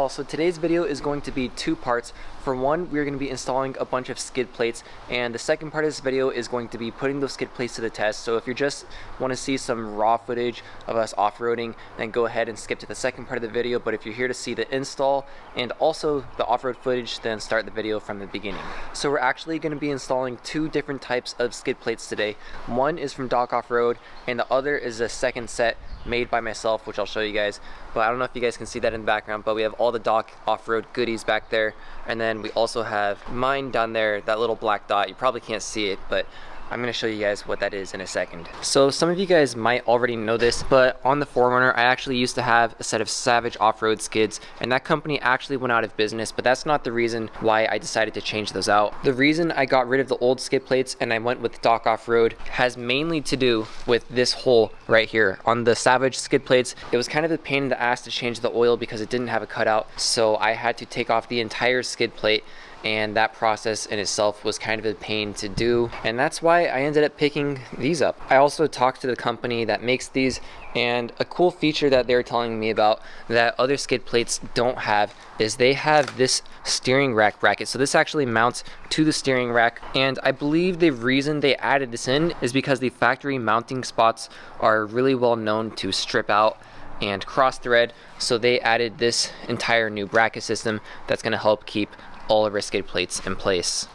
y'all, so today's video is going to be two parts. For one, we're going to be installing a bunch of skid plates, and the second part of this video is going to be putting those skid plates to the test. So if you just want to see some raw footage of us off-roading, then go ahead and skip to the second part of the video. But if you're here to see the install and also the off-road footage, then start the video from the beginning. So we're actually going to be installing two different types of skid plates today. One is from Doc Offroad, and the other is a second set made by myself, which I'll show you guys. But I don't know if you guys can see that in the background, but we have all the Doc Offroad goodies back there, and then we also have mine down there, that little black dot. You probably can't see it, but I'm going to show you guys what that is in a second. So some of you guys might already know this, but on the 4Runner, I actually used to have a set of Savage off-road skids, and that company actually went out of business, but that's not the reason why I decided to change those out. The reason I got rid of the old skid plates and I went with Doc Offroad has mainly to do with this hole right here. On the Savage skid plates, it was kind of a pain in the ass to change the oil because it didn't have a cutout, so I had to take off the entire skid plate, and that process in itself was kind of a pain to do, and that's why I ended up picking these up. I also talked to the company that makes these, and a cool feature that they're telling me about that other skid plates don't have is they have this steering rack bracket. So this actually mounts to the steering rack, and I believe the reason they added this in is because the factory mounting spots are really well known to strip out and cross thread, so they added this entire new bracket system that's going to help keep all of our skid plates in place.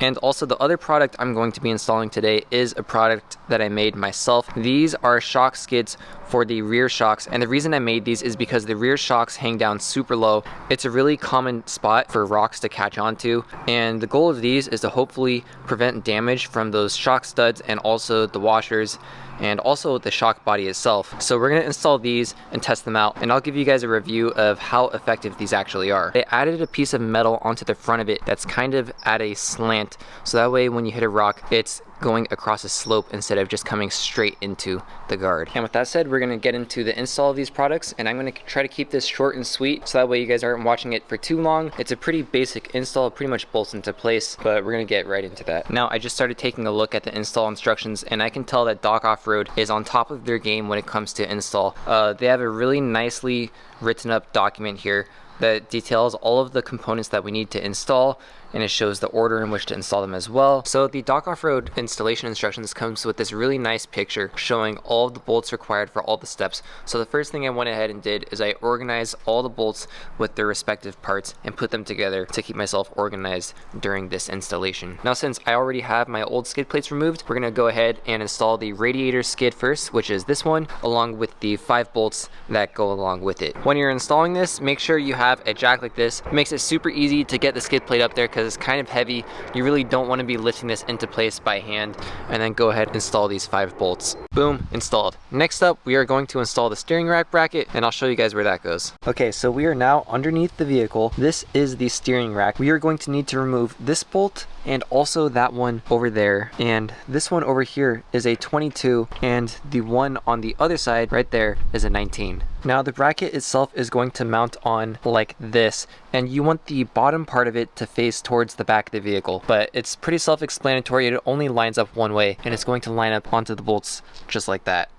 And also the other product I'm going to be installing today is a product that I made myself. These are shock skids for the rear shocks, and the reason I made these is because the rear shocks hang down super low. It's a really common spot for rocks to catch onto, and the goal of these is to hopefully prevent damage from those shock studs and also the washers and also the shock body itself. So we're going to install these and test them out, and I'll give you guys a review of how effective these actually are. They added a piece of metal onto the front of it that's kind of at a slant, so that way when you hit a rock, it's going across a slope instead of just coming straight into the guard. And with that said, we're going to get into the install of these products, and I'm going to try to keep this short and sweet so that way you guys aren't watching it for too long. It's a pretty basic install, pretty much bolts into place, but we're going to get right into that. Now, I just started taking a look at the install instructions, and I can tell that Doc Offroad is on top of their game when it comes to install. They have a really nicely written up document here that details all of the components that we need to install, and it shows the order in which to install them as well. So the Doc Offroad installation instructions comes with this really nice picture showing all of the bolts required for all the steps. So the first thing I went ahead and did is I organized all the bolts with their respective parts and put them together to keep myself organized during this installation. Now, since I already have my old skid plates removed, we're gonna go ahead and install the radiator skid first, which is this one, along with the 5 bolts that go along with it. When you're installing this, make sure you have a jack like this. It makes it super easy to get the skid plate up there because it's kind of heavy. You really don't want to be lifting this into place by hand. And then go ahead and install these 5 bolts. Boom, installed. Next up, we are going to install the steering rack bracket, and I'll show you guys where that goes. Okay, so we are now underneath the vehicle. This is the steering rack. We are going to need to remove this bolt and also that one over there, and this one over here is a 22, and the one on the other side right there is a 19. Now the bracket itself is going to mount on like this, and you want the bottom part of it to face towards the back of the vehicle, but it's pretty self-explanatory. It only lines up one way, and it's going to line up onto the bolts just like that.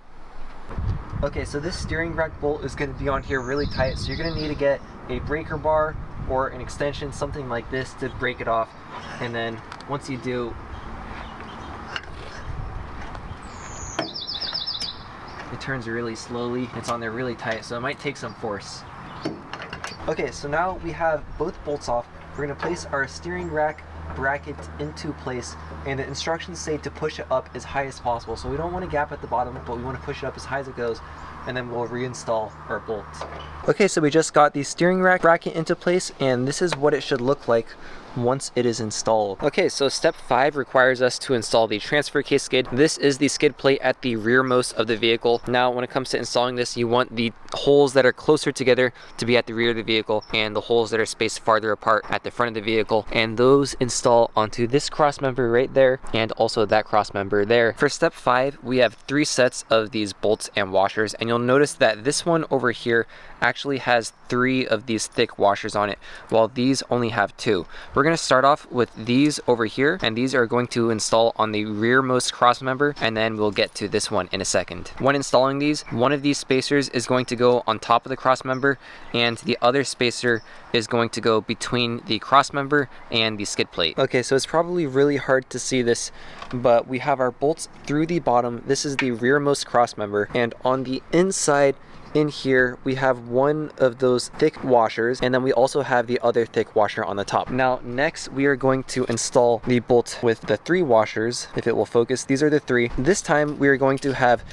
Okay, so this steering rack bolt is going to be on here really tight, so you're going to need to get a breaker bar or an extension, something like this, to break it off. And then once you do, it turns really slowly. It's on there really tight, so it might take some force. Okay, so now we have both bolts off. We're going to place our steering rack bracket into place, and the instructions say to push it up as high as possible. So we don't want a gap at the bottom, but we want to push it up as high as it goes, and then we'll reinstall our bolts. Okay, so we just got the steering rack bracket into place, and this is what it should look like once it is installed. Okay, so step 5 requires us to install the transfer case skid. This is the skid plate at the rearmost of the vehicle. Now, when it comes to installing this, you want the holes that are closer together to be at the rear of the vehicle, and the holes that are spaced farther apart at the front of the vehicle, and those install onto this cross member right there, and also that cross member there. For step 5, we have 3 sets of these bolts and washers, and you'll notice that this one over here actually has 3 of these thick washers on it, while these only have 2. We're going to start off with these over here, and these are going to install on the rearmost cross member, and then we'll get to this one in a second. When installing these, one of these spacers is going to go on top of the cross member, and the other spacer is going to go between the cross member and the skid plate. Okay, so it's probably really hard to see this, but we have our bolts through the bottom. This is the rearmost cross member, and on the inside in here we have one of those thick washers, and then we also have the other thick washer on the top. Now next we are going to install the bolt with the 3 washers. If it will focus, these are the 3. This time we are going to have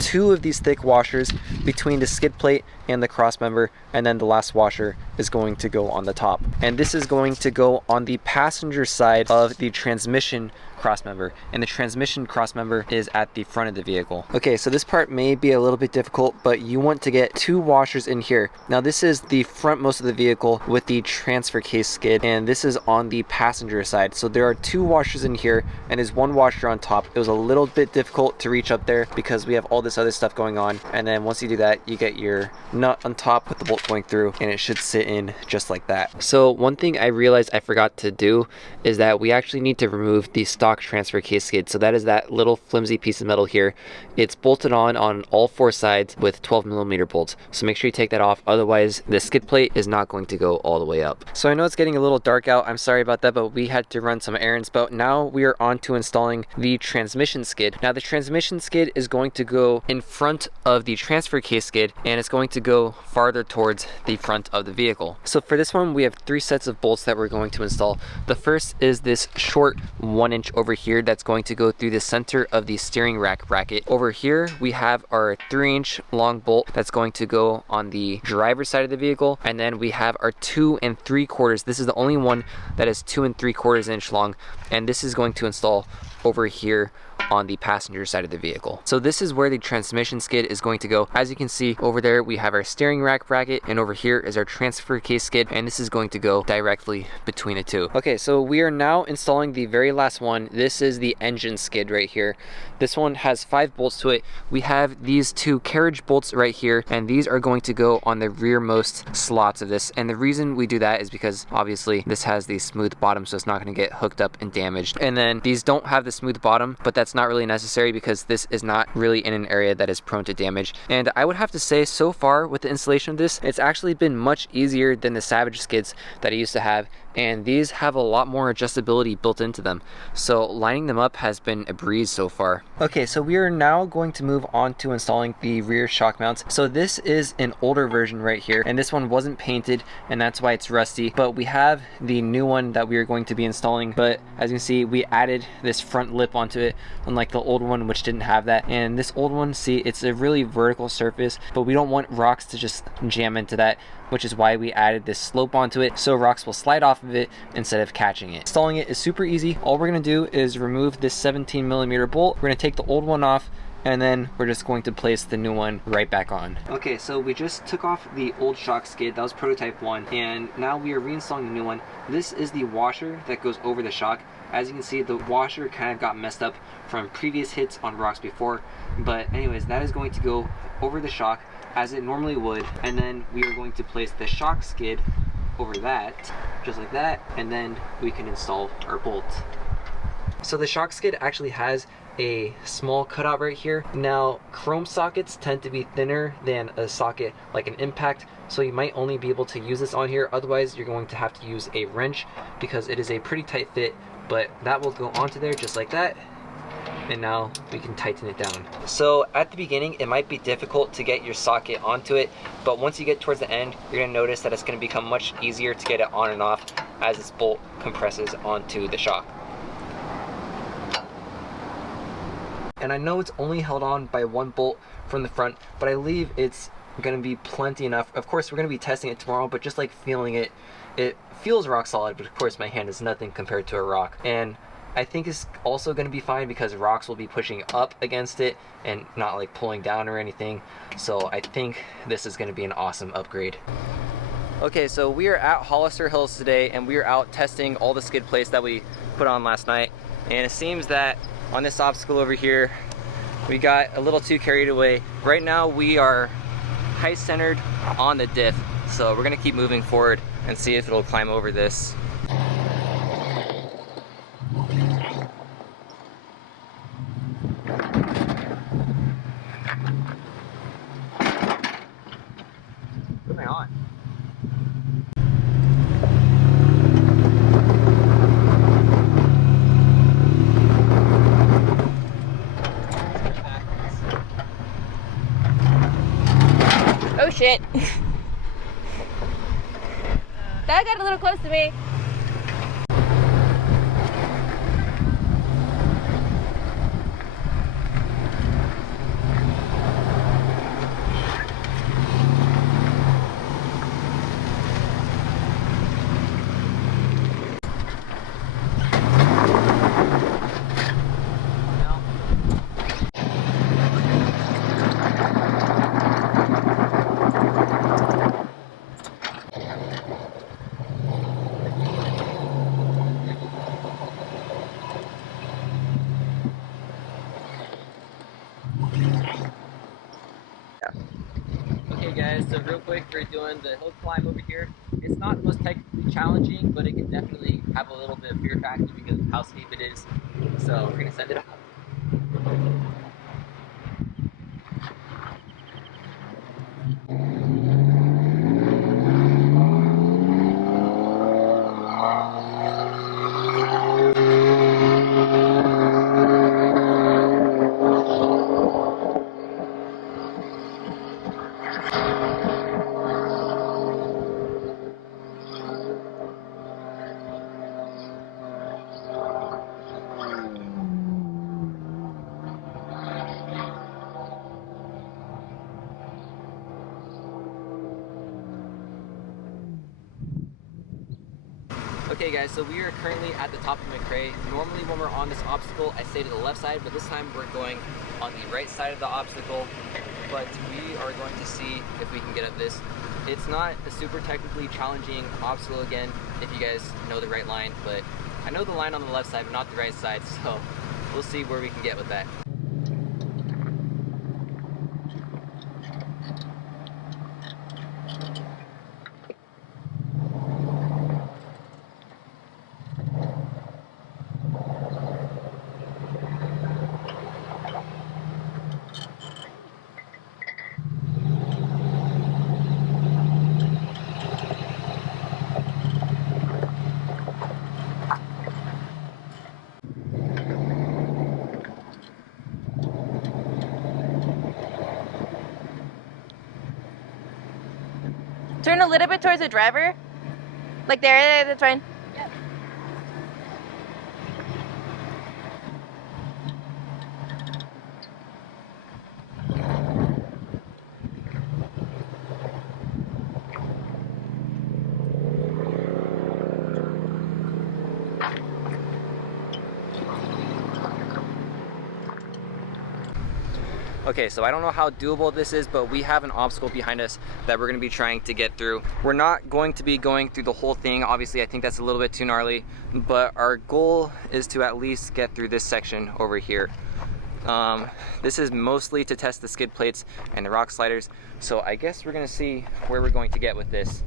2 of these thick washers between the skid plate and the cross member, and then the last washer is going to go on the top. And this is going to go on the passenger side of the transmission cross member, and the transmission cross member is at the front of the vehicle. Okay, so this part may be a little bit difficult, but you want to get 2 washers in here. Now this is the front most of the vehicle with the transfer case skid, and this is on the passenger side. So there are 2 washers in here, and there's 1 washer on top. It was a little bit difficult to reach up there because we have all this other stuff going on, and then once you do that, you get your nut on top with the bolt going through, and it should sit in just like that. So one thing I realized I forgot to do is that we actually need to remove the stock transfer case skid. So that is that little flimsy piece of metal here. It's bolted on all 4 sides with 12mm bolts, so make sure you take that off, otherwise the skid plate is not going to go all the way up. So I know it's getting a little dark out, I'm sorry about that, but we had to run some errands. But now we are on to installing the transmission skid. Now the transmission skid is going to go in front of the transfer case skid, and it's going to go farther towards the front of the vehicle. So for this one we have 3 sets of bolts that we're going to install. The first is this short 1-inch over here that's going to go through the center of the steering rack bracket. Over here we have our 3-inch long bolt that's going to go on the driver's side of the vehicle, and then we have our 2 3/4. This is the only one that is 2 3/4 inch long, and this is going to install over here on the passenger side of the vehicle. So this is where the transmission skid is going to go. As you can see over there, we have our steering rack bracket, and over here is our transfer case skid, and this is going to go directly between the 2. Okay, so we are now installing the very last one. This is the engine skid right here. This one has 5 bolts to it. We have these 2 carriage bolts right here, and these are going to go on the rearmost slots of this. And the reason we do that is because obviously this has the smooth bottom, so it's not going to get hooked up and damaged. And then these don't have the smooth bottom, but that's not really necessary because this is not really in an area that is prone to damage. And I would have to say, so far with the installation of this, it's actually been much easier than the Savage skids that I used to have, and these have a lot more adjustability built into them, so lining them up has been a breeze so far. Okay, so we are now going to move on to installing the rear shock mounts. So this is an older version right here, and this one wasn't painted, and that's why it's rusty, but we have the new one that we are going to be installing. But as you can see, we added this front lip onto it, unlike the old one which didn't have that. And this old one, see, it's a really vertical surface, but we don't want rocks to just jam into that, which is why we added this slope onto it, so rocks will slide off of it instead of catching it. Installing it is super easy. All we're going to do is remove this 17mm bolt. We're going to take the old one off, and then we're just going to place the new one right back on. Okay, so we just took off the old shock skid. That was prototype 1, and now we are reinstalling the new one. This is the washer that goes over the shock. As you can see, the washer kind of got messed up from previous hits on rocks before, but anyways, that is going to go over the shock as it normally would, and then we are going to place the shock skid over that, just like that, and then we can install our bolt. So the shock skid actually has a small cutout right here. Now, chrome sockets tend to be thinner than a socket like an impact, so you might only be able to use this on here. Otherwise, you're going to have to use a wrench because it is a pretty tight fit, but that will go onto there just like that. And now we can tighten it down. So at the beginning, it might be difficult to get your socket onto it, but once you get towards the end, you're gonna notice that it's gonna become much easier to get it on and off as this bolt compresses onto the shock. And I know it's only held on by 1 bolt from the front, but I believe it's gonna be plenty enough. Of course, we're gonna be testing it tomorrow, but just like feeling it, it feels rock solid, but of course my hand is nothing compared to a rock. And I think it's also going to be fine because rocks will be pushing up against it and not like pulling down or anything. So I think this is going to be an awesome upgrade. Okay, so we are at Hollister Hills today, and we are out testing all the skid plates that we put on last night. And it seems that on this obstacle over here, we got a little too carried away. Right now we are height centered on the diff, so we're going to keep moving forward and see if it'll climb over this. shit. That got a little close to me. Okay guys, so real quick, we're doing the hill climb over here. It's not the most technically challenging, but it can definitely have a little bit of fear factor because of how steep it is. So we're gonna send it out. Okay guys, so we are currently at the top of McRae. Normally when we're on this obstacle, I stay to the left side, but this time we're going on the right side of the obstacle. But we are going to see if we can get up this. It's not a super technically challenging obstacle again, if you guys know the right line, but I know the line on the left side, but not the right side, so we'll see where we can get with that. Turn a little bit towards the driver. Like there, that's fine. Yep. Okay, so I don't know how doable this is, but we have an obstacle behind us that we're gonna be trying to get through. We're not going to be going through the whole thing. Obviously, I think that's a little bit too gnarly, but our goal is to at least get through this section over here. This is mostly to test the skid plates and the rock sliders, so I guess we're gonna see where we're going to get with this.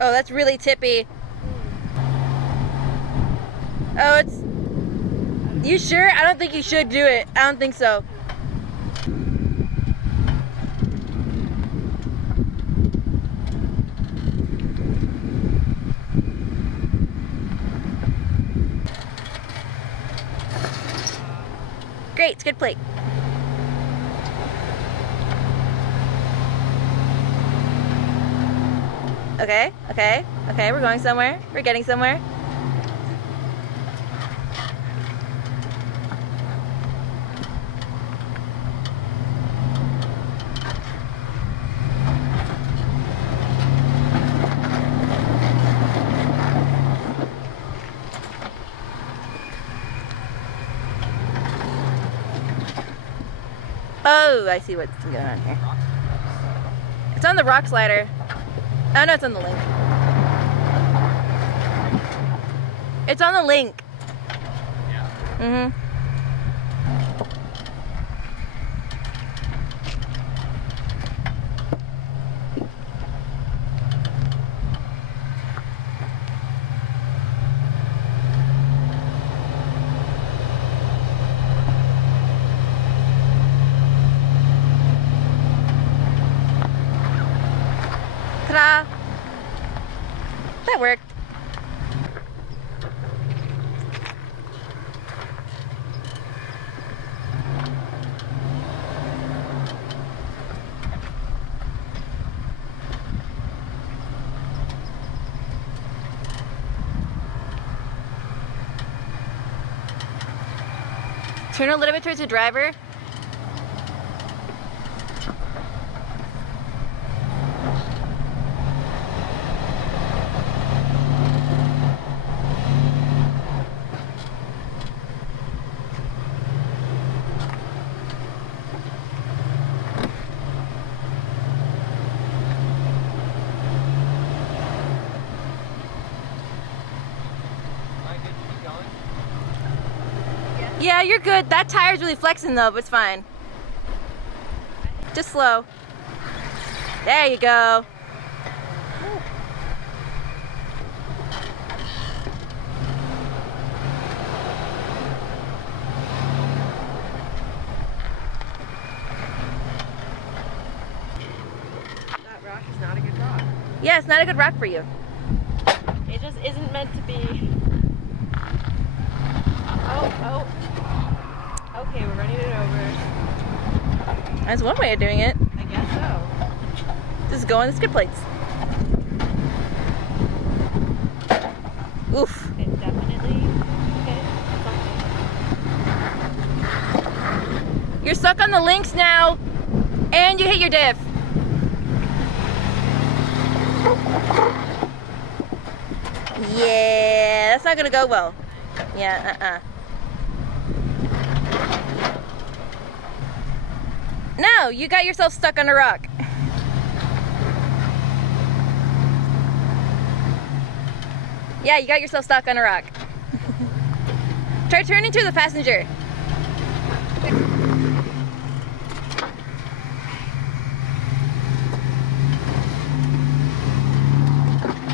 Oh, that's really tippy. Oh, it's... You sure? I don't think you should do it. I don't think so. Great, skid plate. Okay, okay, okay, we're going somewhere. We're getting somewhere. Oh, I see what's going on here. It's on the rock slider. Oh no, it's on the link. It's on the link. Yeah. Mm-hmm. Turn a little bit towards the driver. Yeah, you're good. That tire's really flexing though, but it's fine. Just slow. There you go. That rock is not a good rock. Yeah, it's not a good rock for you. It just isn't meant to be. Oh. Okay, we're running it over. That's one way of doing it. I guess so. Just go on the skid plates. Oof. It definitely. Okay. You're stuck on the links now, and you hit your diff. Yeah, that's not gonna go well. Yeah, No, you got yourself stuck on a rock. Yeah, you got yourself stuck on a rock. Try turning to the passenger.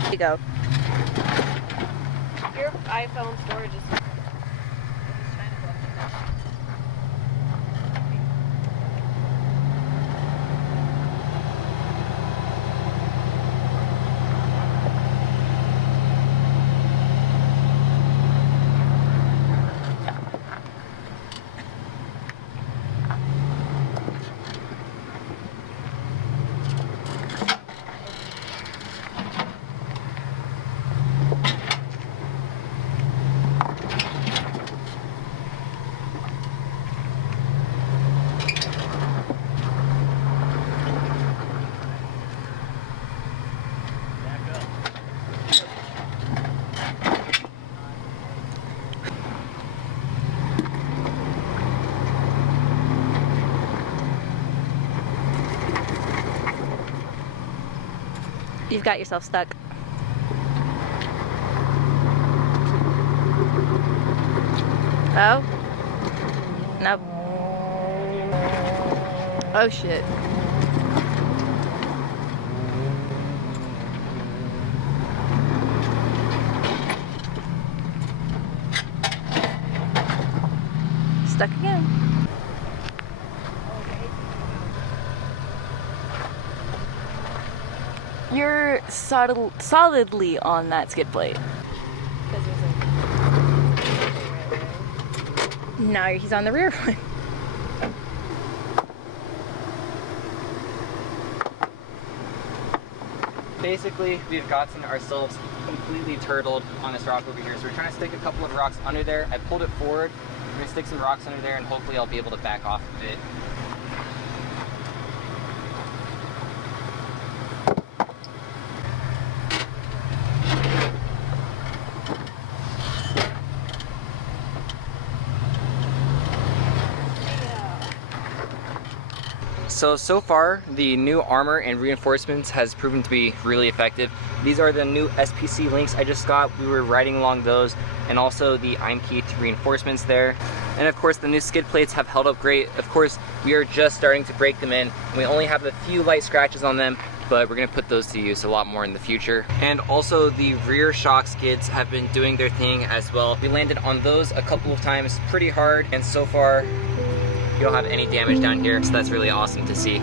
There you go. Your iPhone storage is. You've got yourself stuck. Oh? Nope. Oh shit. Stuck again. You're solidly on that skid plate. Because there's a. Now he's on the rear one. Basically, we've gotten ourselves completely turtled on this rock over here. So we're trying to stick a couple of rocks under there. I pulled it forward. We're gonna stick some rocks under there and hopefully I'll be able to back off of it. So far, the new armor and reinforcements has proven to be really effective. These are the new SPC links I just got. We were riding along those, and also the Eimkeith reinforcements there. And of course, the new skid plates have held up great. Of course, we are just starting to break them in. We only have a few light scratches on them, but we're gonna put those to use a lot more in the future. And also the rear shock skids have been doing their thing as well. We landed on those a couple of times pretty hard, and so far, you don't have any damage down here, so that's really awesome to see.